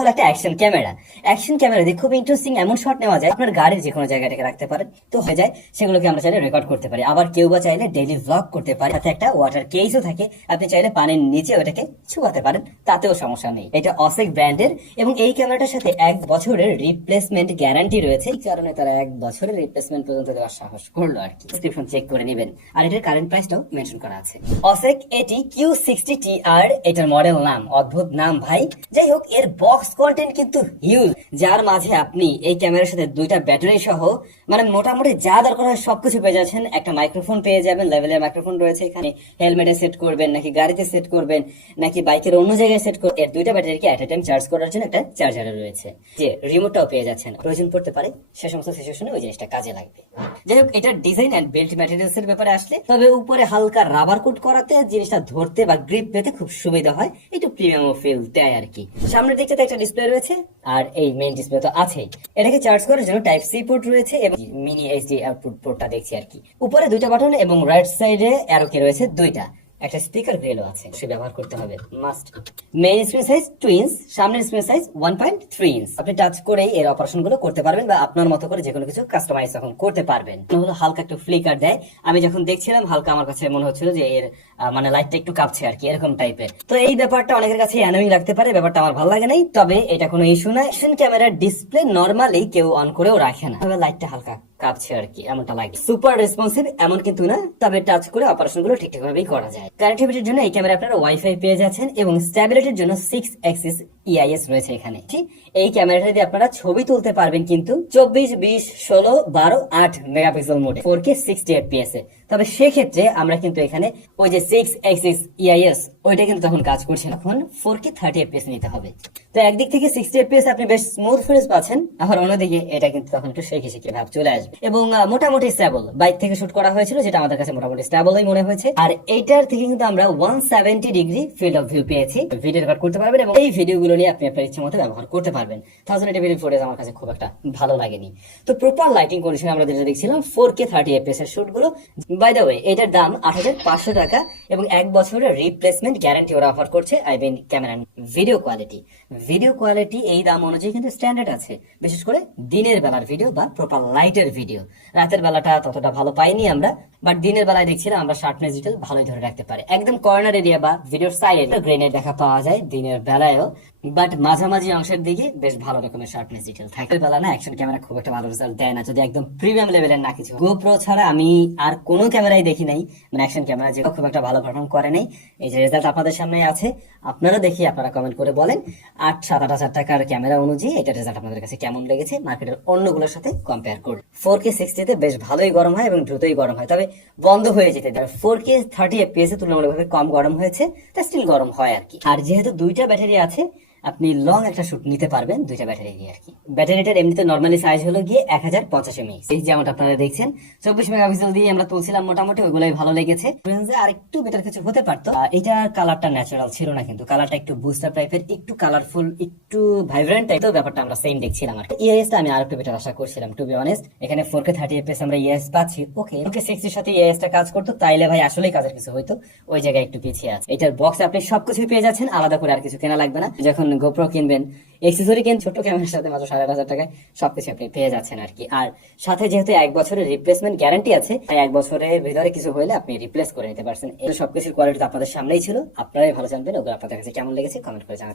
হলো একটা action camera. Action camera দিয়ে খুব ইন্টারেস্টিং এমন শট নেওয়া যায়, আপনার গাড়ির যে কোনো জায়গাটাকে রাখতে পারেন, তো হয়ে যায়। সেগুলোকে আমরা চাইলে রেকর্ড করতে পারি। আবার কেউ বা চাইলে ডেইলি ভ্লগ করতে পারে। সাথে একটা ওয়াটার কেসও থাকে, আপনি চাইলে পানির নিচে ওটাকে ছুয়াতে পারেন, তাতেও সমস্যা নেই। এটা অসেক ব্র্যান্ডের এবং এই ক্যামেরাটার সাথে 1 বছরের রিপ্লেসমেন্ট গ্যারান্টি রয়েছে। এই কারণে তারা 1 বছরের রিপ্লেসমেন্ট পর্যন্ত দেওয়ার সাহস করলো আর কি। ডেসক্রিপশন চেক করে নেবেন। আর এটার কারেন্ট প্রাইসটাও মেনশন করা আছে। অসেক এটি Q60TR, এটার মডেল নাম। অদ্ভুত নাম ভাই। যাই হোক, এর বক্স কন্টেন্ট কিন্তু হিউজ, যার মাঝে আপনি এই ক্যামেরার সাথে 2টা ব্যাটারি সহ মানে মোটামুটি যা দরকার হয় সবকিছু পেয়ে যাচ্ছেন। একটা মাইক্রোফোন পেয়ে যাবেন, লেভেলের মাইক্রোফোন রয়েছে এখানে। হেলমেটে সেট করবেন নাকি গাড়িতে সেট করবেন নাকি বাইকের অন্য জায়গায় সেট করবেন, এর 2টা ব্যাটারিকে এট এ টাইম চার্জ করার জন্য একটা চার্জার রয়েছে। যে রিমোটটাও পেয়ে যাচ্ছেন, প্রয়োজন পড়তে পারে সে সমস্ত সিচুয়েশনে ওই জিনিসটা কাজে লাগবে। যাই হোক, এটার ডিজাইন এন্ড বিল্ড ম্যাটেরিয়ালস এর ব্যাপারে আসলে, তবে উপরে হালকা রাবার কোট করাতে জিনিসটা ধরতে বা গ্রিপ পেতে খুব সুবিধা হয়, একটু প্রিমিয়াম ফিল দেয় আর কি। সামনের দিকটাতে একটা ডিসপ্লে রয়েছে আর এই মেইন ডিসপ্লে তো আছেই। এটাকে চার্জ করার জন্য টাইপ সি পোর্ট রয়েছে এবং মিনি এইচডি আউটপুট পোর্টটা দেখছি আর কি। উপরে 2টা বাটন এবং রাইট সাইডে অ্যারো কি রয়েছে 2টা। একটা স্পিকার গ্রিলও আছে, সে ব্যবহার করতে হবে must. Main screen size 2 inch, সামনের স্ক্রিন সাইজ 1.3 ইঞ্চ। আপনি টাচ করে এর অপারেশন গুলো করতে পারবেন বা আপনার মতো করে যে কোনো কিছু কাস্টমাইজ তখন করতে পারবেন। হলো হালকা একটু ফ্লিকার দেয়। আমি যখন দেখছিলাম হালকা আমার কাছে মনে হচ্ছিল যে এর মানে লাইটটা একটু কাঁপছে আর কি, এরকম টাইপের। তো এই ব্যাপারটা অনেকের কাছে অ্যানোয়িং লাগতে পারে, ব্যাপারটা আমার ভালো লাগে নাই। তবে এটা কোনো ইস্যু না। অ্যাকশন ক্যামেরার ডিসপ্লে নরমালি কেউ অন করেও রাখে না, তবে লাইটটা হালকা কাঁপছে আর কি, এমনটা লাগে। সুপার রেসপন্সিভ এমন কিন্তু না, তবে টাচ করে অপারেশন গুলো ঠিকঠাক ভাবেই করা যায়। কানেক্টিভিটির জন্য এই ক্যামেরা আপনারা ওয়াইফাই পেয়ে যাচ্ছেন এবং স্ট্যাবিলিটির জন্য 6 অ্যাক্সিস ইআইএস রয়েছে এখানে। এই ক্যামেরাটা দিয়ে আপনারা ছবি তুলতে পারবেন কিন্তু 24, 20, 16, 12, 8 মেগাপিক্সেল মোডে 4K 60 FPS এ। তবে সেক্ষেত্রে আমরা কিন্তু এখানে ওই যে 6 অ্যাক্সিস ইআইএস ওইটা কিন্তু তখন কাজ করছে না, এখন 4K 30 FPS নিতে হবে। তো একদিক থেকে 60 FPS আপনি বেশ স্মুথ ফ্রেজ পাচ্ছেন, আবার অন্যদিকে এটা কিন্তু তখন একটু শেখে ভাব চলে আসবে। এবং মোটামুটি স্টেবল, বাইক থেকে শুট করা হয়েছিল যেটা আমাদের কাছে মোটামুটি স্টেবলই মনে হয়েছে। আর এইটার থেকে কিন্তু আমরা 170 ডিগ্রি ফিল্ড অফ ভিউ পেয়েছি। ভিডিও রেকর্ড করতে পারবেন এবং এই ভিডিওগুলো নিয়ে আপনি আপনার ইচ্ছে মতো ব্যবহার করতে পারবেন। 1080p ফুটেজ আমার কাছে খুব একটা ভালো লাগেনি। তো প্রপার লাইটিং কন্ডিশন আমরা যেটা দেখছিলাম 4K 30 FPS এর শুট গুলো। বাই দ্য ওয়ে, এটার দাম 8500 টাকা এবং 1 বছরের রিপ্লেসমেন্ট গ্যারান্টি ওরা অফার করছে। I mean camera video quality এই দাম অনুযায়ী কিন্তু স্ট্যান্ডার্ড আছে, বিশেষ করে দিনের বেলার ভিডিও বা প্রপার লাইটের ভিডিও। রাতের বেলাটা ততটা ভালো পাইনি আমরা, বাট দিনের বেলায় দেখছিলাম আমরা শার্পনেস ডিটেল ভালোই ধরে রাখতে পারি। একদম কর্নার এরিয়া বা ভিডিওর সাইড এরিয়া গ্রেনের দেখা পাওয়া যায় দিনের বেলায়ও, বাট মাঝামাঝি অংশের দিকে বেশ ভালো রকমের শার্পনেস ডিটেল থাকে। বেলা না অ্যাকশন ক্যামেরা খুব একটা ভালো রেজাল্ট দেয় না, যদি একদম প্রিমিয়াম লেভেলের না কিছু। গোপ্রো ছাড়া আমি আর কোনো ক্যামেরাই দেখি নাই মানে অ্যাকশন ক্যামেরা যে খুব একটা ভালো পারফর্ম করে নাই। এই যে রেজাল্ট আপনাদের সামনে আছে, আপনারা দেখি আপনারা কমেন্ট করে বলেন 8-7-8 টাকার ক্যামেরা অনুযায়ী এটা রেজাল্ট আপনাদের কাছে কেমন লেগেছে মার্কেটের অন্যগুলোর সাথে কম্পেয়ার করুন। 4K 60 তে বেশ ভালোই গরম হয় এবং দ্রুতই গরম হয়, তবে বন্ধ হয়ে যেতে দেয়। 4K 30 FPS এ তুলনামূলকভাবে কম গরম হয়েছে, তা স্টিল গরম হয় আর কি। আর যেহেতু 2টা ব্যাটারি আছে, আপনি লং একটা শুট নিতে পারবেন 2টা ব্যাটারি দিয়ে আর কি। ব্যাটারিটার এমনিতে নরমালি সাইজ হলো গিয়ে 1050 mAh। এই যেমনটা আপনারা দেখছেন 24 মেগাপিক্সেল দিয়ে আমরা তুলছিলাম, মোটামুটি ওইগুলোই ভালো লেগেছে। রেঞ্জে আর একটু বেটার কিছু হতে পারতো। এটার কালারটা ন্যাচারাল ছিল না, কিন্তু কালারটা একটু বুস্টার টাইপের, একটু কালারফুল, একটু ভাইব্রেন্ট টাইপ। তো ব্যাপারটা আমরা সেম দেখছিলাম আর ইএস আমি আর একটু বেটার আশা করছিলাম টু বি অনেস্ট। এখানে 4K 30 FPS আমরা ইএস পাচ্ছি, ওকে 60 এর সাথে ইএস টা কাজ করতো তাইলে ভাই আসলেই কাজের কিছু হইতো। ওই জায়গায় একটু পিছিয়ে আছে। এটার বক্সে আপনি সবকিছু পেয়ে যাচ্ছেন, আলাদা করে আর কিছু কেনা লাগবে না। যখন গোপ্রো কিনবেন, এক্সেসরি কিন ছোট ক্যামেরার সাথে মাত্র 8500 টাকায় সবকিছু আপনি পেয়ে যাচ্ছেন আর কি। আর সাথে যেহেতু 1 বছরের রিপ্লেসমেন্ট গ্যারান্টি আছে, তাই 1 বছরের ভিতরে কিছু হলে আপনি রিপ্লেস করে নিতে পারছেন। এই সবকিছুর কোয়ালিটি আপনাদের সামনেই ছিল, আপনারাই ভালো জানবেন। ওগুলো আপনাদের কাছে কেমন লেগেছে কমেন্ট করে জানাতে।